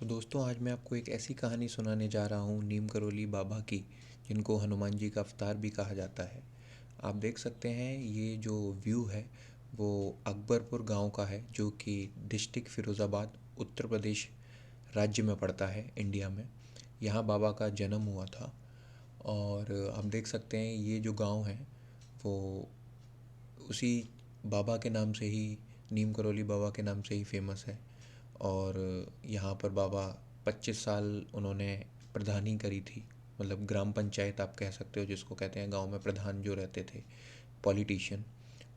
तो दोस्तों आज मैं आपको एक ऐसी कहानी सुनाने जा रहा हूँ नीम करोली बाबा की, जिनको हनुमान जी का अवतार भी कहा जाता है। आप देख सकते हैं ये जो व्यू है वो अकबरपुर गांव का है, जो कि डिस्ट्रिक्ट फ़िरोज़ाबाद उत्तर प्रदेश राज्य में पड़ता है इंडिया में। यहाँ बाबा का जन्म हुआ था। और आप देख सकते हैं ये जो गांव है वो उसी बाबा के नाम से ही, नीम करोली बाबा के नाम से ही फेमस है। और यहाँ पर बाबा 25 साल उन्होंने प्रधानी करी थी, मतलब ग्राम पंचायत आप कह सकते हो जिसको कहते हैं, गांव में प्रधान जो रहते थे, पॉलिटिशियन।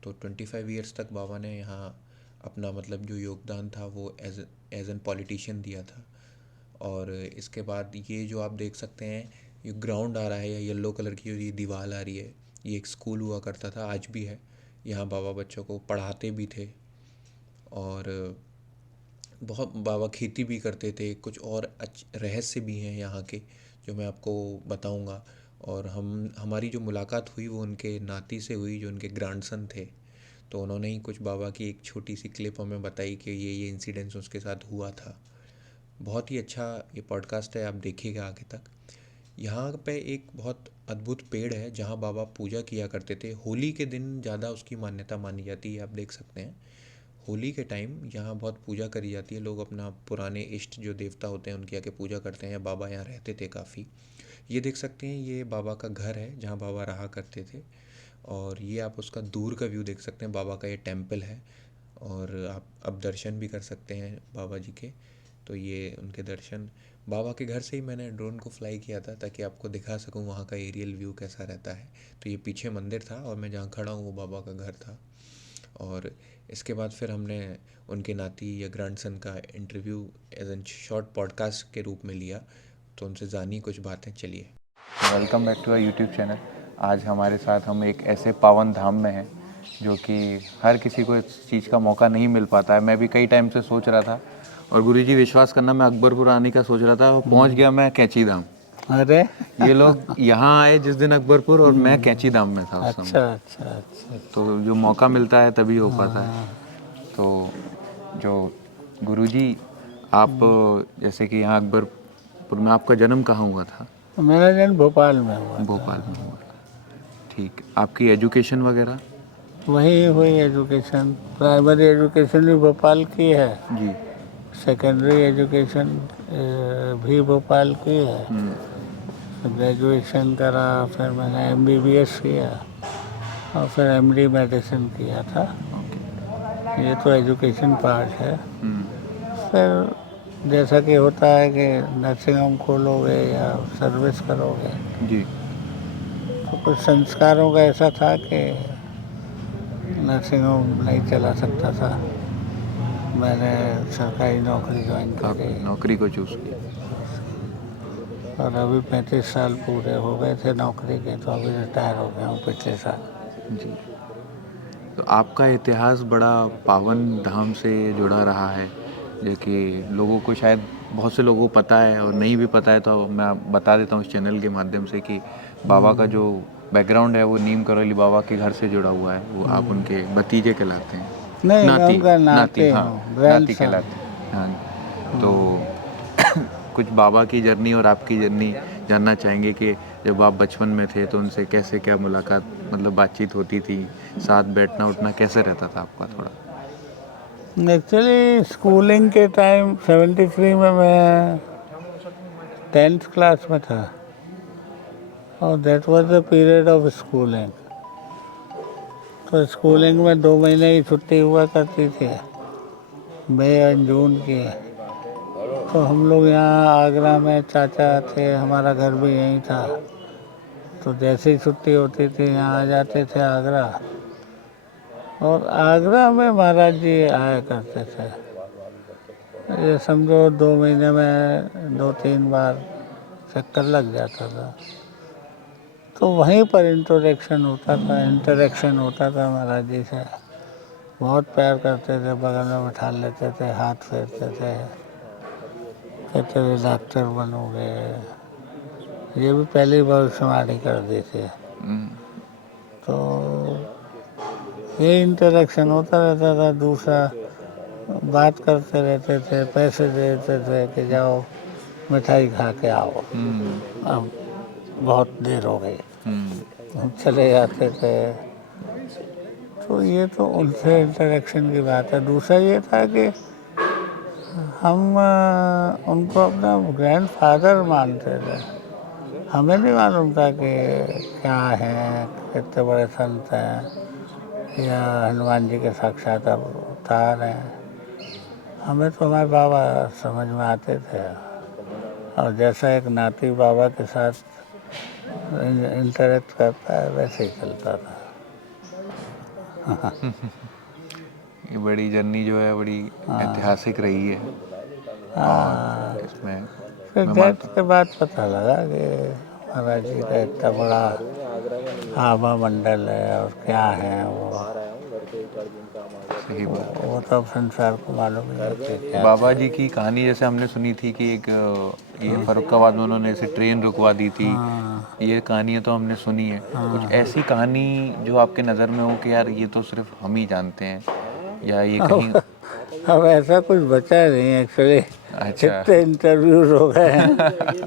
तो 25 ईयर्स तक बाबा ने यहाँ अपना मतलब जो योगदान था वो एज एन पॉलिटिशियन दिया था। और इसके बाद ये जो आप देख सकते हैं, ये ग्राउंड आ रहा है या येलो कलर की जो ये दीवार आ रही है, ये एक स्कूल हुआ करता था, आज भी है। यहाँ बाबा बच्चों को पढ़ाते भी थे। और बहुत बाबा खेती भी करते थे। कुछ और रहस्य भी हैं यहाँ के जो मैं आपको बताऊँगा। और हमारी जो मुलाकात हुई वो उनके नाती से हुई जो उनके ग्रैंडसन थे। तो उन्होंने ही कुछ बाबा की एक छोटी सी क्लिप हमें बताई कि ये इंसिडेंस उसके साथ हुआ था। बहुत ही अच्छा ये पॉडकास्ट है, आप देखिएगा आगे तक। यहाँ पे एक बहुत अद्भुत पेड़ है जहाँ बाबा पूजा किया करते थे। होली के दिन ज़्यादा उसकी मान्यता मानी जाती है, आप देख सकते हैं। होली के टाइम यहाँ बहुत पूजा करी जाती है। लोग अपना पुराने इष्ट जो देवता होते हैं उनकी आके पूजा करते हैं, या बाबा यहाँ रहते थे काफ़ी। ये देख सकते हैं, ये बाबा का घर है जहाँ बाबा रहा करते थे। और ये आप उसका दूर का व्यू देख सकते हैं, बाबा का ये टेम्पल है। और आप अब दर्शन भी कर सकते हैं बाबा जी के। तो ये उनके दर्शन, बाबा के घर से ही मैंने ड्रोन को फ्लाई किया था ताकि आपको दिखा सकूं वहाँ का एरियल व्यू कैसा रहता है। तो ये पीछे मंदिर था और मैं जहाँ खड़ा हूँ वो बाबा का घर था। और इसके बाद फिर हमने उनके नाती या ग्रैंडसन का interview as an short podcast के रूप में लिया। तो उनसे जानी कुछ बातें, चलिए। Welcome back to our YouTube channel. आज हमारे साथ हम एक ऐसे पावन धाम में हैं जो कि हर किसी को इस चीज़ का मौका नहीं मिल पाता है। मैं भी कई टाइम से सोच रहा था, और गुरुजी विश्वास करना, मैं अकबरपुर आने का सोच रहा था और पहुंच गया मैं कैंची धाम। अरे ये लोग यहाँ आए जिस दिन अकबरपुर, और मैं कैंची धाम में था उस समय। अच्छा अच्छा अच्छा। तो जो मौका मिलता है तभी हो पाता है। तो जो गुरुजी, आप जैसे कि यहाँ अकबरपुर में आपका जन्म कहाँ हुआ था? मेरा जन्म भोपाल में हुआ भोपाल था। में हुआ था। ठीक। आपकी एजुकेशन वगैरह? वही हुई एजुकेशन, प्राइमरी एजुकेशन भी भोपाल की है, जी। सेकेंडरी एजुकेशन भी भोपाल की है। ग्रेजुएशन करा, फिर मैंने एमबीबीएस किया और फिर एमडी मेडिसिन किया था। ये तो एजुकेशन पार्ट है। फिर जैसा कि होता है कि नर्सिंग होम खोलोगे या सर्विस करोगे, जी। तो कुछ संस्कारों का ऐसा था कि नर्सिंग होम नहीं चला सकता था। मैंने सरकारी नौकरी ज्वाइन आप करी नौकरी को चूज़ किया? और अभी 35 साल पूरे हो गए थे नौकरी के, तो अभी रिटायर हो गया हूँ पिछले साल। जी। तो आपका इतिहास बड़ा पावन धाम से जुड़ा रहा है, जो कि लोगों को शायद, बहुत से लोगों को पता है और नहीं भी पता है। तो मैं बता देता हूँ इस चैनल के माध्यम से कि बाबा का जो बैकग्राउंड है वो नीम करोली बाबा के घर से जुड़ा हुआ है। वो आप उनके भतीजे कहलाते हैं। नहीं, मैं नाती। उनका नाती, नाती हाँ। हूँ, नाती ग्रैंडसन। कहलाते हैं, हाँ। तो कुछ बाबा की जर्नी और आपकी जर्नी जानना चाहेंगे कि जब आप बचपन में थे तो उनसे कैसे क्या मुलाकात, मतलब बातचीत होती थी, साथ बैठना उठना कैसे रहता था आपका थोड़ा? एक्चुअली स्कूलिंग के टाइम 73 में मैं 10th क्लास में था, और that was the period of schooling. तो स्कूलिंग में 2 महीने की छुट्टी हुआ करती थी, मई और जून की। तो हम लोग यहाँ आगरा में, चाचा थे, हमारा घर भी यहीं था। तो जैसे ही छुट्टी होती थी यहाँ आ जाते थे आगरा। और आगरा में महाराज जी आया करते थे। ये समझो 2 महीने में 2-3 बार चक्कर लग जाता था। तो वहीं पर इंटरेक्शन होता था महाराज जी से। बहुत प्यार करते थे, बगल में बैठा लेते थे, हाथ फेरते थे, कहते थे डॉक्टर बनोगे। ये भी पहली भविष्यवाणी कर दी थी। तो ये इंटरेक्शन होता रहता था। दूसरा, बात करते रहते थे, पैसे देते थे कि जाओ मिठाई खा के आओ। अब बहुत देर हो गई, हम चले जाते थे। तो ये तो उनसे इंटरेक्शन की बात है। दूसरा ये था कि हम उनको अपना ग्रैंडफादर मानते थे। हमें नहीं मालूम था कि क्या हैं, कितने बड़े संत हैं या हनुमान जी के साक्षात अवतार हैं। हमें तो हमारे बाबा समझ में आते थे, और जैसा एक नाती बाबा के साथ इंटरेक्ट करता है वैसे ही चलता था। ये बड़ी जर्नी जो है बड़ी ऐतिहासिक रही है। और इसमें फिर मैं डेथ मानता के बाद पता लगा कि महाराज जी का इतना बड़ा आभा मंडल है और क्या है वो। सही बात है। वो तो अब संसार को मालूम ही है कि क्या बाबा जी की कहानी जैसे हमने सुनी थी कि एक ये फर्रुखाबाद में उन्होंने ऐसे ट्रेन रुकवा दी थी। ये कहानियाँ तो हमने सुनी है। कुछ ऐसी कहानी जो आपके नज़र में हो कि यार ये तो सिर्फ हम ही जानते हैं, या ये कहीं अब ऐसा कुछ बचा नहीं एक्चुअली। अच्छा। इतने इंटरव्यूज हो गए हैं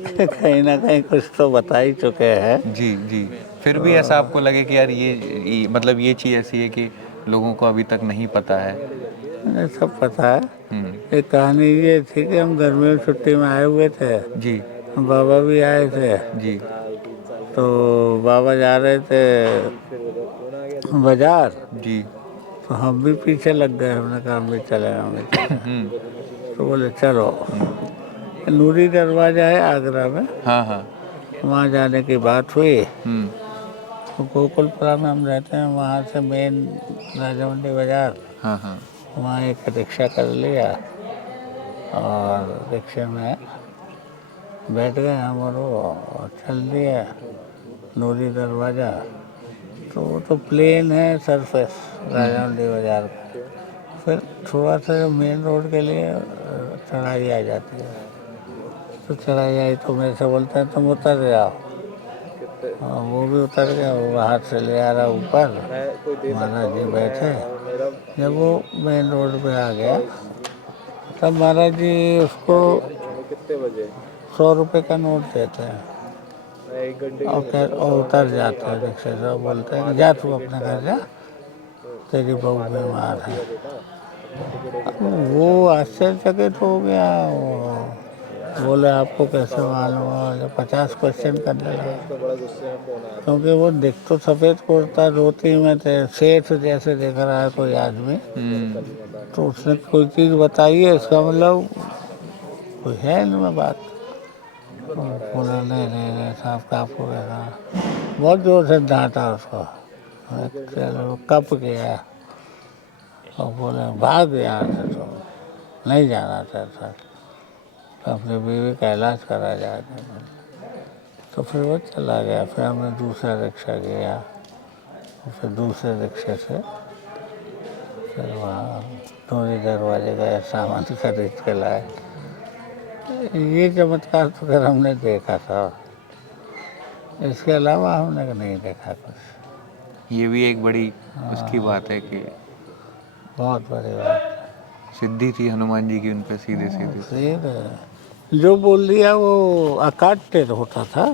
कि कहीं ना कहीं कुछ तो बता ही चुके हैं। जी जी। फिर भी ऐसा आपको लगे कि यार ये मतलब ये चीज़ ऐसी है कि लोगों को अभी तक नहीं पता है? मुझे सब पता है। एक कहानी ये थी कि हम गर्मियों की छुट्टी में आए हुए थे, जी बाबा भी आए थे। जी तो बाबा जा रहे थे बाजार, जी। तो हम भी पीछे लग गए। हमने कहा हम भी चले, हम भी चले। तो बोले चलो। नूरी दरवाजा है आगरा में, हाँ हाँ। वहाँ जाने की बात हुई। तो गोकुलपुरा में हम रहते हैं, वहाँ से मेन राजा मंडी बाजार, हाँ हाँ। वहाँ एक रिक्शा कर लिया और रिक्शे में बैठ गए हम और वो, और चल दिया नूरी दरवाज़ा। तो वो तो प्लेन है सरफेस राजा मंडी बाजार का। फिर थोड़ा सा मेन रोड के लिए चढ़ाई आ जाती है। तो चढ़ाई आई तो मेरे से बोलते हैं तुम उतर जाओ। और वो भी उतर गया, वो हाथ से ले आ रहा ऊपर। महाराज जी बैठे। जब वो मेन रोड पे आ गया तब महाराज जी उसको 100 रुपये का नोट देते हैं और उतर जाते हैं रिक्शे से। बोलते हैं कि जा तू अपने घर जा, तेरी बहू बीमार है। वो आश्चर्यचकित हो गया। वो बोले आपको कैसे मालूम हुआ? जब 50 क्वेश्चन करने लगा, क्योंकि वो दिख तो सफ़ेद कुर्ता धोती में थे, सेठ जैसे दिख रहा है कोई आदमी। तो उसने कोई चीज़ बताई है, इसका मतलब कोई है इनमें बात। बोला नहीं नहीं नहीं साहब काफ हो गया। बहुत जोर से डांटा उसको। चलो कप गया और बोले भाग यहाँ से, तो नहीं जाना चाहता। तो अपनी बीवी का इलाज करा जाके। तो फिर वो चला गया। फिर हमने दूसरा रिक्शा किया और फिर दूसरे रिक्शे से फिर वहाँ नूरी दरवाजे गए, सामान खरीद के लाए। ये चमत्कार तो फिर हमने देखा था, इसके अलावा हमने नहीं देखा कुछ। ये भी एक बड़ी उसकी बात है कि बहुत बड़ी बात। सिद्धि थी हनुमान जी की उन पे सीधे सीधे। फिर जो बोल दिया वो अकाट्य होता था।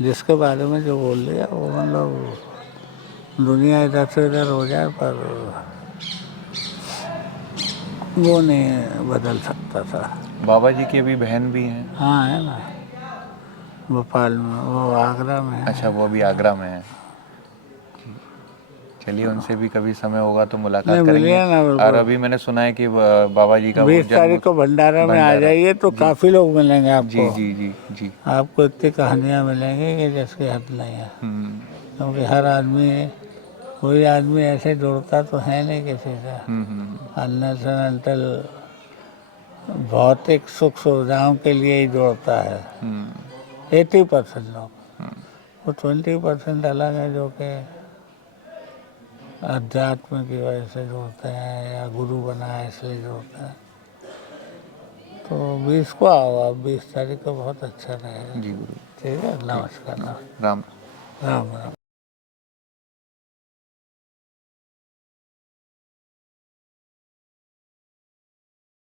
जिसके बारे में जो बोल दिया वो मतलब दुनिया इधर से उधर हो जाए पर वो नहीं बदल सकता था। बाबा जी की अभी बहन भी हैं? हाँ है ना, भोपाल में, वो आगरा में है। अच्छा, वो अभी आगरा में है। चलिए उनसे भी कभी समय होगा तो मुलाकात नहीं, करेंगे। मिलिए ना और बिल्कुल। अभी मैंने सुना है कि बाबा जी का वो 20 तारीख को भंडारा में आ जाइए तो काफ़ी लोग मिलेंगे जी आपको। जी जी जी। आपको इतनी कहानियाँ मिलेंगी कि जिसकी हद नहीं है। क्योंकि हर आदमी, कोई आदमी ऐसे जुड़ता तो है नहीं किसी से। अननेसेसरी भौतिक सुख सुविधाओं के लिए ही जुड़ता है 80% लोग। वो 20% अलग है जो कि अध्यात्म की वजह से जुड़ते हैं या गुरु बना है इसलिए जुड़ते हैं। तो 20 को आओ आप, 20 तारीख को बहुत अच्छा रहेगा। जी गुरु। ठीक है, नमस्कार। राम। राम राम।